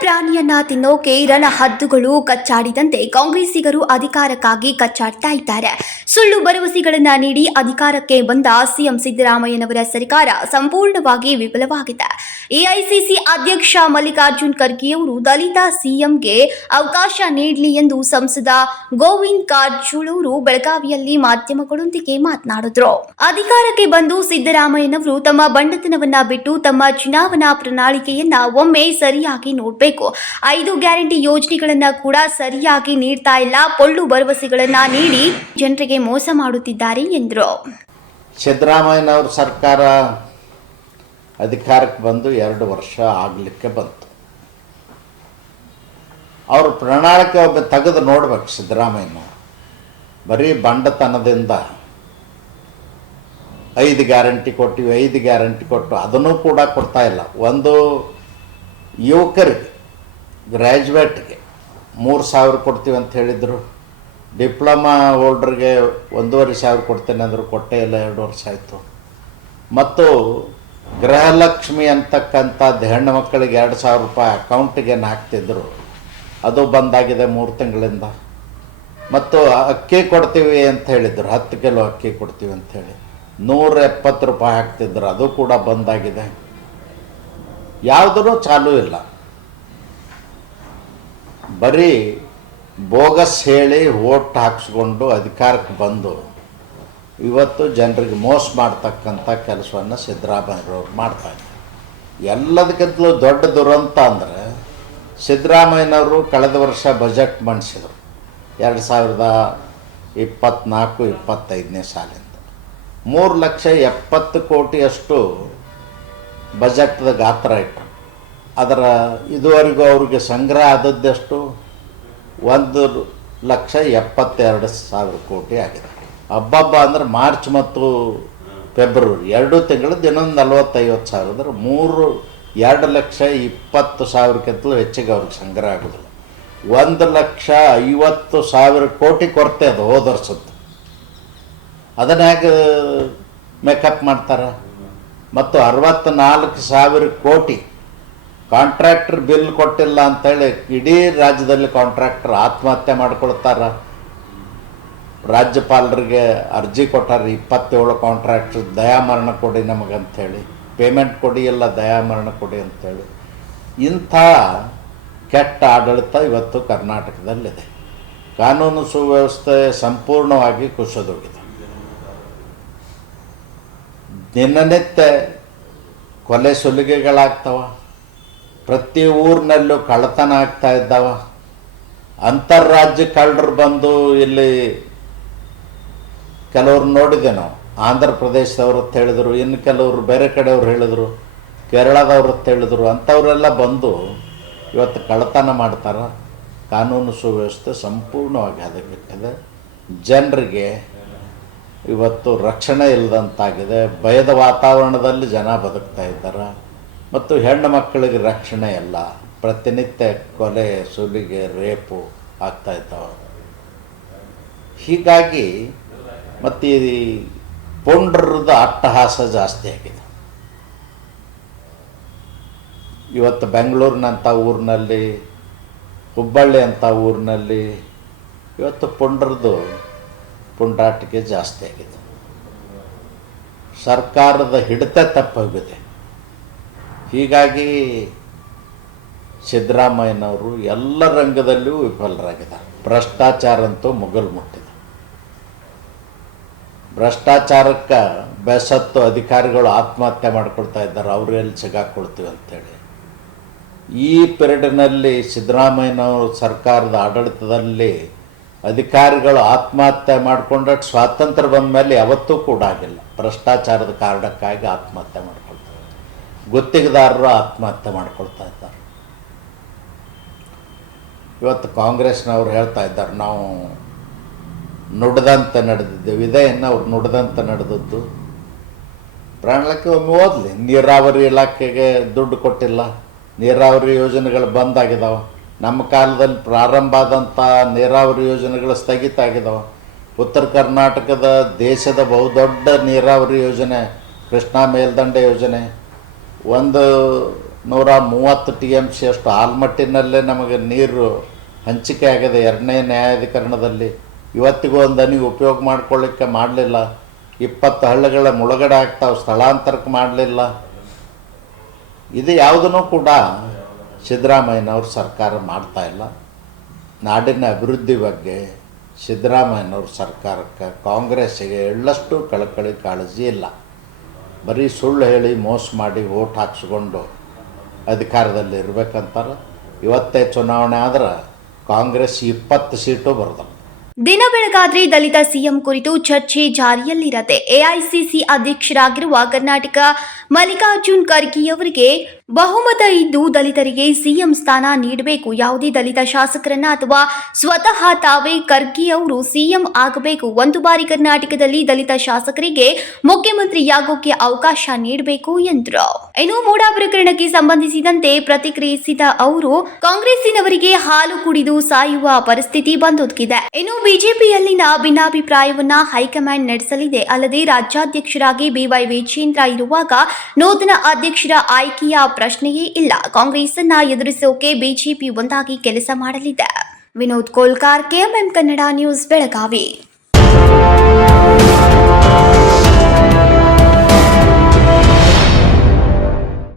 ಪ್ರಾಣಿಯನ್ನ ತಿನ್ನೋಕೆ ರಣ ಹದ್ದುಗಳು ಕಚ್ಚಾಡಿದಂತೆ ಕಾಂಗ್ರೆಸ್ಸಿಗರು ಅಧಿಕಾರಕ್ಕಾಗಿ ಕಚ್ಚಾಡ್ತಾ ಇದ್ದಾರೆ. ಸುಳ್ಳು ಭರವಸೆಗಳನ್ನ ನೀಡಿ ಅಧಿಕಾರಕ್ಕೆ ಬಂದ ಸಿಎಂ ಸಿದ್ದರಾಮಯ್ಯನವರ ಸರ್ಕಾರ ಸಂಪೂರ್ಣವಾಗಿ ವಿಫಲವಾಗಿದೆ. ಎಐಸಿಸಿ ಅಧ್ಯಕ್ಷ ಮಲ್ಲಿಕಾರ್ಜುನ್ ಖರ್ಗೆ ಅವರು ದಲಿತ ಸಿಎಂಗೆ ಅವಕಾಶ ನೀಡಲಿ ಎಂದು ಸಂಸದ ಗೋವಿಂದ್ ಕಾರಜೋಳ್ ಬೆಳಗಾವಿಯಲ್ಲಿ ಮಾಧ್ಯಮಗಳೊಂದಿಗೆ ಮಾತನಾಡಿದ್ರು. ಅಧಿಕಾರಕ್ಕೆ ಬಂದು ಸಿದ್ದರಾಮಯ್ಯನವರು ತಮ್ಮ ಬಂಡತನವನ್ನ ಬಿಟ್ಟು ತಮ್ಮ ಚುನಾವಣಾ ಪ್ರಣಾಳಿಕೆಯನ್ನ ಒಮ್ಮೆ ಸರಿಯಾಗಿ ನೋಡಬೇಕು. ಐದು ಗ್ಯಾರಂಟಿ ಯೋಜನೆಗಳನ್ನ ಕೂಡ ಸರಿಯಾಗಿ ನೀಡ್ತಾ ಇಲ್ಲ. ಪೊಳ್ಳು ಭರವಸೆಗಳನ್ನ ನೀಡಿ ಜನರಿಗೆ ಮೋಸ ಮಾಡುತ್ತಿದ್ದಾರೆ ಎಂದರು. ಸಿದ್ದರಾಮಯ್ಯನವ್ರ ಸರ್ಕಾರ ಅಧಿಕಾರಕ್ಕೆ ಬಂದು ಎರಡು ವರ್ಷ ಆಗಲಿಕ್ಕೆ ಬಂತು. ಅವ್ರ ಪ್ರಣಾಳಿಕೆ ಒಬ್ಬ ತೆಗೆದು ನೋಡ್ಬೇಕು ಸಿದ್ದರಾಮಯ್ಯನ ಬರೀ ಬಂಡತನದಿಂದ ಐದು ಗ್ಯಾರಂಟಿ ಕೊಟ್ಟಿವಿ ಐದು ಗ್ಯಾರಂಟಿ ಕೊಟ್ಟು ಅದನ್ನು ಕೂಡ ಕೊಡ್ತಾ ಇಲ್ಲ. ಒಂದು ಯುವಕರಿಗೆ ಗ್ರ್ಯಾಜುಯೇಟ್ಗೆ ಮೂರು ಸಾವಿರ ಕೊಡ್ತೀವಿ ಅಂತ ಹೇಳಿದರು. ಡಿಪ್ಲೊಮಾ ಹೋಲ್ಡ್ರಿಗೆ ಒಂದೂವರೆ ಸಾವಿರ ಕೊಡ್ತೇನೆ ಅಂದರು, ಕೊಟ್ಟೆ ಇಲ್ಲ ಎರಡು ವರ್ಷ ಆಯಿತು. ಮತ್ತು ಗೃಹಲಕ್ಷ್ಮಿ ಅಂತಕ್ಕಂಥದ್ದು ಹೆಣ್ಣು ಮಕ್ಕಳಿಗೆ ಎರಡು ಸಾವಿರ ರೂಪಾಯಿ ಅಕೌಂಟಿಗೆ ಹಾಕ್ತಿದ್ರು. ಅದು ಬಂದಾಗಿದೆ ಮೂರು ತಿಂಗಳಿಂದ. ಮತ್ತು ಅಕ್ಕಿ ಕೊಡ್ತೀವಿ ಅಂತ ಹೇಳಿದರು, ಹತ್ತು ಕಿಲೋ ಅಕ್ಕಿ ಕೊಡ್ತೀವಿ ಅಂಥೇಳಿ ನೂರ ಎಪ್ಪತ್ತು ರೂಪಾಯಿ ಹಾಕ್ತಿದ್ರು, ಅದು ಕೂಡ ಬಂದಾಗಿದೆ. ಯಾವುದೂ ಚಾಲೂ ಇಲ್ಲ. ಬರೀ ಬೋಗಸ್ ಹೇಳಿ ಓಟ್ ಹಾಕ್ಸ್ಕೊಂಡು ಅಧಿಕಾರಕ್ಕೆ ಬಂದು ಇವತ್ತು ಜನರಿಗೆ ಮೋಸ ಮಾಡ್ತಕ್ಕಂಥ ಕೆಲಸವನ್ನು ಮಾಡ್ತಾ ಇದ್ದಾರೆ. ಎಲ್ಲದಕ್ಕಿಂತಲೂ ದೊಡ್ಡ ದುರಂತ ಅಂದರೆ ಸಿದ್ದರಾಮಯ್ಯನವರು ಕಳೆದ ವರ್ಷ ಬಜೆಟ್ ಮಂಡಿಸಿದರು. ಎರಡು ಸಾವಿರದ ಇಪ್ಪತ್ತ್ನಾಲ್ಕು ಇಪ್ಪತ್ತೈದನೇ ಸಾಲಿಂದ. ಮೂರು ಲಕ್ಷ ಎಪ್ಪತ್ತು ಕೋಟಿಯಷ್ಟು ಬಜೆಟ್ದ ಗಾತ್ರ ಇಟ್ಟರು ಅದರ ಇದುವರೆಗೂ ಅವ್ರಿಗೆ ಸಂಗ್ರಹ ಆದದ್ದೆಷ್ಟು ಒಂದು ಲಕ್ಷ ಎಪ್ಪತ್ತೆರಡು ಸಾವಿರ ಕೋಟಿ ಆಗಿದೆ. ಹಬ್ಬಬ್ಬ ಅಂದ್ರೆ ಮಾರ್ಚ್ ಮತ್ತು ಫೆಬ್ರವರಿ. ಎರಡು ತಿಂಗಳು ದಿನೊಂದು ನಲವತ್ತೈವತ್ತು ಸಾವಿರ ಅಂದ್ರೆ ಮೂರು, ಎರಡು ಲಕ್ಷ ಇಪ್ಪತ್ತು ಸಾವಿರಕ್ಕಿಂತಲೂ ಹೆಚ್ಚಿಗೆ ಅವ್ರಿಗೆ ಸಂಗ್ರಹ ಆಗೋದಿಲ್ಲ. ಒಂದು ಲಕ್ಷ ಐವತ್ತು ಸಾವಿರ ಕೋಟಿ ಕೊರತೆ ಅದು ಹೋದ ವರ್ಷದ್ದು. ಅದನ್ನು ಹೇಗೆ ಮೇಕಪ್ ಮಾಡ್ತಾರೆ? ಮತ್ತು ಅರವತ್ತ್ನಾಲ್ಕು ಸಾವಿರ ಕೋಟಿ ಕಾಂಟ್ರಾಕ್ಟರ್ ಬಿಲ್ ಕೊಟ್ಟಿಲ್ಲ ಅಂತೇಳಿ ಇಡೀ ರಾಜ್ಯದಲ್ಲಿ ಕಾಂಟ್ರಾಕ್ಟರ್ ಆತ್ಮಹತ್ಯೆ ಮಾಡ್ಕೊಳ್ತಾರ. ರಾಜ್ಯಪಾಲರಿಗೆ ಅರ್ಜಿ ಕೊಟ್ಟಾರ, ಇಪ್ಪತ್ತೇಳು ಕಾಂಟ್ರಾಕ್ಟರ್ ದಯಾಮರಣ ಕೊಡಿ ನಮಗಂಥೇಳಿ ಪೇಮೆಂಟ್ ಕೊಡಿ ಎಲ್ಲ ದಯಾಮರಣ ಕೊಡಿ ಅಂಥೇಳಿ ಇಂಥ ಕೆಟ್ಟ ಆಡಳಿತ ಇವತ್ತು ಕರ್ನಾಟಕದಲ್ಲಿದೆ. ಕಾನೂನು ಸುವ್ಯವಸ್ಥೆ ಸಂಪೂರ್ಣವಾಗಿ ಕುಸಿದೋಗಿದೆ. ದಿನನಿತ್ಯ ಕೊಲೆ ಸುಲಿಗೆಗಳಾಗ್ತವ. ಪ್ರತಿ ಊರಿನಲ್ಲೂ ಕಳ್ಳತನ ಆಗ್ತಾ ಇದ್ದಾವ. ಅಂತರಾಜ್ಯ ಕಳ್ಳರು ಬಂದು ಇಲ್ಲಿ ಕೆಲವ್ರು ನೋಡಿದೆ ನಾವು. ಆಂಧ್ರ ಪ್ರದೇಶದವ್ರು ಅಂತ ಹೇಳಿದ್ರು, ಇನ್ನು ಕೆಲವರು ಬೇರೆ ಕಡೆಯವ್ರು ಹೇಳಿದರು, ಕೇರಳದವ್ರು ಅಂತ ಹೇಳಿದ್ರು, ಅಂಥವರೆಲ್ಲ ಬಂದು ಇವತ್ತು ಕಳ್ಳತನ ಮಾಡ್ತಾರ. ಕಾನೂನು ಸುವ್ಯವಸ್ಥೆ ಸಂಪೂರ್ಣವಾಗಿ ಹದಗೆಟ್ಟಿದೆ. ಜನರಿಗೆ ಇವತ್ತು ರಕ್ಷಣೆ ಇಲ್ಲದಂತಾಗಿದೆ ಭಯದ ವಾತಾವರಣದಲ್ಲಿ ಜನ ಬದುಕ್ತಾ ಇದ್ದಾರೆ. ಮತ್ತು ಹೆಣ್ಣು ಮಕ್ಕಳಿಗೆ ರಕ್ಷಣೆ ಇಲ್ಲ ಪ್ರತಿನಿತ್ಯ ಕೊಲೆ, ಸುಲಿಗೆ, ರೇಪು ಆಗ್ತಾ ಇದ್ದಾವೆ. ಹೀಗಾಗಿ ಮತ್ತು ಈ ಪುಂಡ್ರದ ಅಟ್ಟಹಾಸ ಜಾಸ್ತಿ ಆಗಿದೆ. ಇವತ್ತು ಬೆಂಗಳೂರಿನಂಥ ಊರಿನಲ್ಲಿ, ಹುಬ್ಬಳ್ಳಿ ಅಂಥ ಊರಿನಲ್ಲಿ ಇವತ್ತು ಪುಂಡ್ರದ್ದು ಪುಂಡಾಟಿಕೆ ಜಾಸ್ತಿ ಆಗಿದೆ. ಸರ್ಕಾರದ ಹಿಡಿತ ತಪ್ಪೋಗಿದೆ. ಹೀಗಾಗಿ ಸಿದ್ದರಾಮಯ್ಯನವರು ಎಲ್ಲ ರಂಗದಲ್ಲಿಯೂ ವಿಫಲರಾಗಿದ್ದಾರೆ. ಭ್ರಷ್ಟಾಚಾರ ಅಂತೂ ಮುಗಲು ಮುಟ್ಟಿದೆ. ಭ್ರಷ್ಟಾಚಾರಕ್ಕೆ ಬೆಸತ್ತು ಅಧಿಕಾರಿಗಳು ಆತ್ಮಹತ್ಯೆ ಮಾಡ್ಕೊಳ್ತಾ ಇದ್ದಾರೆ. ಅವ್ರು ಎಲ್ಲಿ ಸಿಗಾಕೊಳ್ತೀವಿ ಅಂತೇಳಿ. ಈ ಪಿರಿಯಡ್ನಲ್ಲಿ ಸಿದ್ದರಾಮಯ್ಯನವರು ಸರ್ಕಾರದ ಆಡಳಿತದಲ್ಲಿ ಅಧಿಕಾರಿಗಳು ಆತ್ಮಹತ್ಯೆ ಮಾಡಿಕೊಂಡ ಸ್ವಾತಂತ್ರ್ಯ ಬಂದ ಮೇಲೆ ಯಾವತ್ತೂ ಕೂಡ ಆಗಿಲ್ಲ. ಭ್ರಷ್ಟಾಚಾರದ ಕಾರಣಕ್ಕಾಗಿ ಆತ್ಮಹತ್ಯೆ ಮಾಡ್ಕೊಳ್ತಾರೆ. ಗುತ್ತಿಗೆದಾರರು ಆತ್ಮಹತ್ಯೆ ಮಾಡ್ಕೊಳ್ತಾ ಇದ್ದಾರೆ. ಇವತ್ತು ಕಾಂಗ್ರೆಸ್ನವ್ರು ಹೇಳ್ತಾ ಇದ್ದಾರೆ, ನಾವು ನುಡಿದಂತೆ ನಡೆದಿದ್ದೇವೆ ಇದೇನು ಅವ್ರು ನುಡಿದಂತೆ ನಡೆದದ್ದು. ಪ್ರಾಣಕ್ಕೆ ಒಮ್ಮೆ ಓದಲಿ, ನೀರಾವರಿ ಇಲಾಖೆಗೆ ದುಡ್ಡು ಕೊಟ್ಟಿಲ್ಲ, ನೀರಾವರಿ ಯೋಜನೆಗಳು ಬಂದಾಗಿದ್ದಾವೆ ನಮ್ಮ ಕಾಲದಲ್ಲಿ ಪ್ರಾರಂಭ ಆದಂಥ ನೀರಾವರಿ ಯೋಜನೆಗಳು ಸ್ಥಗಿತ ಆಗಿದಾವೆ. ಉತ್ತರ ಕರ್ನಾಟಕದ ದೇಶದ ಬಹುದೊಡ್ಡ ನೀರಾವರಿ ಯೋಜನೆ, ಕೃಷ್ಣಾ ಮೇಲ್ದಂಡೆ ಯೋಜನೆ ಒಂದು ನೂರ ಮೂವತ್ತು ಟಿ ಎಂ ಸಿ ಅಷ್ಟು ಆಲ್ಮಟ್ಟಿನಲ್ಲೇ ನಮಗೆ ನೀರು ಹಂಚಿಕೆ ಆಗಿದೆ. ಎರಡನೇ ನ್ಯಾಯಾಧಿಕರಣದಲ್ಲಿ ಇವತ್ತಿಗೂ ಒಂದು ಹನಿ ಉಪಯೋಗ ಮಾಡ್ಕೊಳ್ಳಿಕ್ಕೆ ಮಾಡಲಿಲ್ಲ. ಇಪ್ಪತ್ತು ಹಳ್ಳಿಗಳ ಮುಳುಗಡೆ ಆಗ್ತಾವೆ, ಸ್ಥಳಾಂತರಕ್ಕೆ ಮಾಡಲಿಲ್ಲ. ಇದು ಯಾವುದನ್ನು ಕೂಡ ಸಿದ್ದರಾಮಯ್ಯನವ್ರ ಸರ್ಕಾರ ಮಾಡ್ತಾ ಇಲ್ಲ. ನಾಡಿನ ಅಭಿವೃದ್ಧಿ ಬಗ್ಗೆ ಸಿದ್ದರಾಮಯ್ಯನವ್ರ ಸರ್ಕಾರಕ್ಕೆ ಕಾಂಗ್ರೆಸ್ಸಿಗೆ ಎಳ್ಳಷ್ಟು ಕಳಕಳಿ ಕಾಳಜಿ ಇಲ್ಲ. ಬರೀ ಸುಳ್ಳು ಹೇಳಿ ಮೋಸ ಮಾಡಿ ಓಟ್ ಹಾಕ್ಸ್ಕೊಂಡು ಅಧಿಕಾರದಲ್ಲಿ ಇರ್ಬೇಕಂತಾರೆ ಇವತ್ತೇ ಚುನಾವಣೆ ಆದ್ರೆ ಕಾಂಗ್ರೆಸ್ ಇಪ್ಪತ್ತು ಸೀಟು ಬರ್ತವೆ ದಿನ ಬೆಳಗಾದ್ರೆ ದಲಿತ ಸಿಎಂ ಕುರಿತು ಚರ್ಚೆ ಜಾರಿಯಲ್ಲಿರತ್ತೆ ಎಐಸಿಸಿ ಅಧ್ಯಕ್ಷರಾಗಿರುವ ಕರ್ನಾಟಕ ಮಲ್ಲಿಕಾರ್ಜುನ್ ಖರ್ಗೆಯವರಿಗೆ ಬಹುಮತ ಇದ್ದು ದಲಿತರಿಗೆ ಸಿಎಂ ಸ್ಥಾನ ನೀಡಬೇಕು. ಯಾವುದೇ ದಲಿತ ಶಾಸಕರನ್ನ ಅಥವಾ ಸ್ವತಃ ತಾವೇ ಖರ್ಗೆ ಅವರು ಸಿಎಂ ಆಗಬೇಕು. ಒಂದು ಬಾರಿ ಕರ್ನಾಟಕದಲ್ಲಿ ದಲಿತ ಶಾಸಕರಿಗೆ ಮುಖ್ಯಮಂತ್ರಿಯಾಗೋಕೆ ಅವಕಾಶ ನೀಡಬೇಕು ಎಂದರು. ಇನ್ನು ಮೂಡಾ ಪ್ರಕರಣಕ್ಕೆ ಸಂಬಂಧಿಸಿದಂತೆ ಪ್ರತಿಕ್ರಿಯಿಸಿದ ಅವರು, ಕಾಂಗ್ರೆಸ್ಸಿನವರಿಗೆ ಹಾಲು ಕುಡಿದು ಸಾಯುವ ಪರಿಸ್ಥಿತಿ ಬಂದೊದಗಿದೆ. ಇನ್ನು ಬಿಜೆಪಿಯಲ್ಲಿನ ಭಿನ್ನಾಭಿಪ್ರಾಯವನ್ನ ಹೈಕಮಾಂಡ್ ನಡೆಸಲಿದೆ. ಅಲ್ಲದೆ ರಾಜ್ಯಾಧ್ಯಕ್ಷರಾಗಿ ಬಿವೈ ವಿಜೇಂದ್ರ ಇರುವಾಗ ನೂತನ ಅಧ್ಯಕ್ಷರ ಆಯ್ಕೆಯ ಪ್ರಶ್ನೆಯೇ ಇಲ್ಲ. ಕಾಂಗ್ರೆಸ್ ಅನ್ನ ಎದುರಿಸೋಕೆ ಬಿಜೆಪಿ ಒಂದಾಗಿ ಕೆಲಸ ಮಾಡಲಿದೆ. Vinod Kolkar KMM Kannada news, Belagavi.